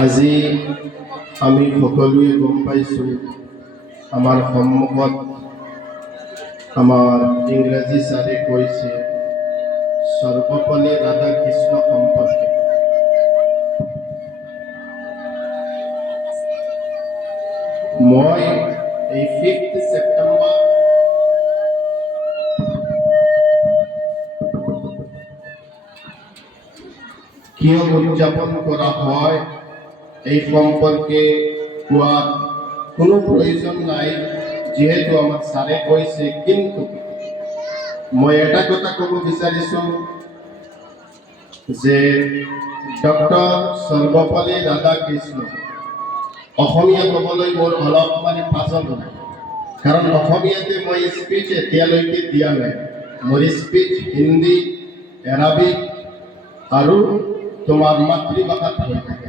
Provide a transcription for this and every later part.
আজি আমি সকলোৱে গম পাইছোঁ আমাৰ সন্মুখত আমাৰ ইংৰাজী ছাৰে কৈছে সৰ্বপল্লী ৰাধাকৃষ্ণ সম্পৰ্কে। মই এই 5 ছেপ্টেম্বৰ কিয় উদযাপন কৰা হয় এই সম্পৰ্কে কোৱাৰ কোনো প্ৰয়োজন নাই, যিহেতু আমাৰ ছাৰে কৈছে। কিন্তু মই এটা কথা ক'ব বিচাৰিছোঁ যে ডক্টৰ সৰ্বপল্লী ৰাধাকৃষ্ণ অসমীয়া ক'বলৈ মোৰ অলপমান পাছত হয়, কাৰণ অসমীয়াতে মই স্পীচ এতিয়ালৈকে দিয়া নাই। মোৰ স্পীচ হিন্দী, এৰাবিক আৰু তোমার মাতৃভাষাত হয়ে থাকে।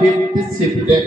5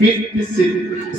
5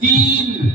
3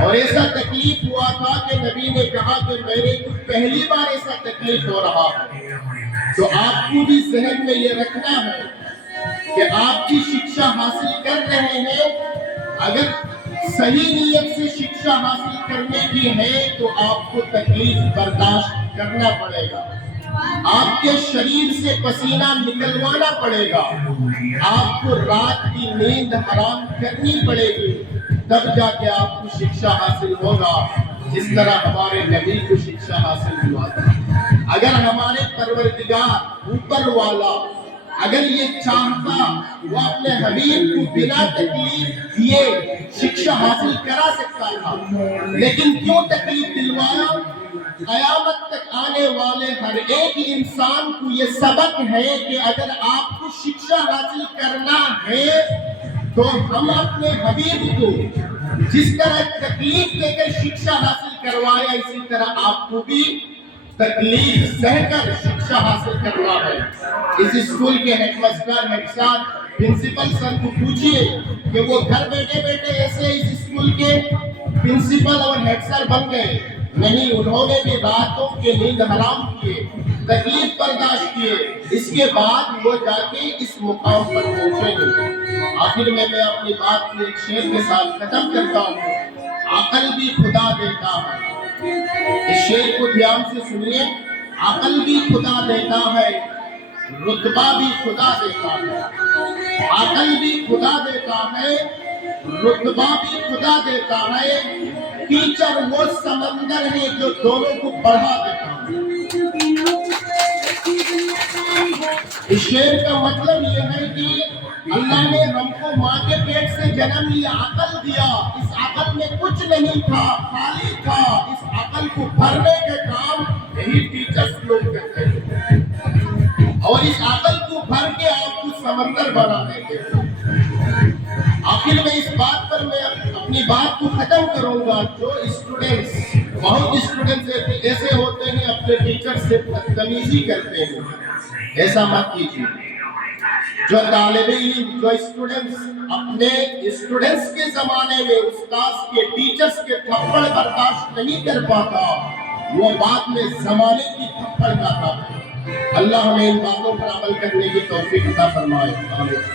اور ایسا تکلیف ہوا تھا کہ نبی نے کہا کہ میرے کو پہلی بار ایسا تکلیف ہو رہا ہے. تو آپ کو بھی ذہن میں یہ رکھنا ہے کہ آپ کی شکشا حاصل کر رہے ہیں، اگر صحیح نیت سے شکشا حاصل کرنے کی ہے تو آپ کو تکلیف برداشت کرنا پڑے گا، آپ کے شریر سے پسینہ نکلوانا پڑے گا، آپ کو رات کی نیند حرام کرنی پڑے گی، تب جا کے آپ کو شکشا حاصل ہوگا، جس طرح ہمارے نبی کو شکشا حاصل ہوا تھا. اگر ہمارے پروردگار اوپر والا اگر یہ چاہتا وہ اپنے حبیب کو بنا تکلیف دیے شکشا حاصل کرا سکتا تھا، لیکن کیوں تکلیف دلوایا؟ قیامت تک آنے والے ہر ایک انسان کو یہ سبق ہے کہ اگر آپ کو شکشا حاصل کرنا ہے تو ہم اپنے حبیب کو جس طرح تکلیف دے کر شکشا حاصل کروایا، اسی طرح آپ کو بھی تکلیف سہ کر شکشا حاصل کرنا ہے. اس اسکول کے ہیڈ ماسٹر، ہیڈ سر، پرنسپل سر کو پوچھئے کہ وہ گھر بیٹھے بیٹھے ایسے اس اسکول کے پرنسپل اور ہیڈ سر بن گئے؟ نہیں، انہوں نے بھی راتوں کے نیند حرام کیے، تکلیف برداشت کیے، اس کے بعد وہ جا کے اس مقام پر پہنچے گے. آخر میں اپنی بات کو ایک شعر کے ساتھ ختم کرتا ہوں. عقل بھی خدا دیتا ہے، اس شعر کو دھیان سے سنیے. عقل بھی خدا دیتا ہے، رتبہ بھی خدا دیتا ہے. عقل بھی خدا دیتا ہے، رتبہ بھی خدا دیتا ہے. ٹیچر وہ سمندر ہے جو دونوں کو بڑھا دیتا ہے. اس شعر کا مطلب یہ ہے کہ اللہ نے ہم کو ماں کے پیٹ سے جنم لیا، عقل دیا، اس عقل میں کچھ نہیں تھا، خالی تھا. اس عقل کو بھرنے کے کام یہی ٹیچرز لوگ کرتے ہیں، اور اس عقل کو بھر کے آپ کو سمندر بنا دیتے ہیں. آخر میں اس بات پر میں اپنی بات کو ختم کروں گا. جو اسٹوڈنٹس، بہت اسٹوڈنٹس ایسے ہوتے ہیں اپنے ٹیچر سے بدتمیزی کرتے ہیں، ایسا مت کیجیے. جو طالب علم، جو اسٹوڈنٹس اپنے اسٹوڈنٹس کے زمانے میں استاذ کے، ٹیچرز کے تھپڑ برداشت نہیں کر پاتا، وہ بعد میں زمانے کی تھپڑ کھاتا ہے. اللہ ہمیں ان باتوں پر عمل کرنے کی توفیق عطا فرمائے. آمین.